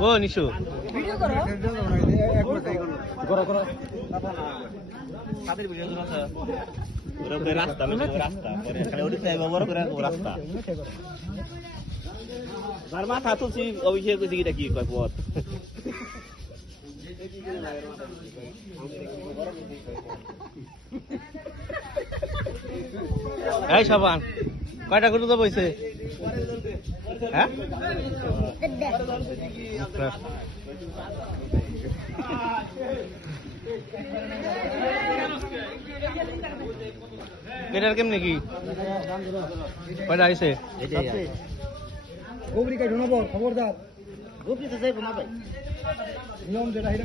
ও Nishu video করো করো করো তাদের ভিডিও আছে ওরে রাস্তা রাস্তা পরে খালি ওদিকে ব্যবহার করে রাস্তা আর মাথা তুলছি অভিষেক কইছি এটা কি কয় পথ এই সাবান কয়টা করে তো বইছে হ্যাঁ এটার কেমনি কি কয়টা আইছে গোবরি কাই ঢোনাবো খবরদার গোপি তো যাইব না ভাই নিয়ম যেটা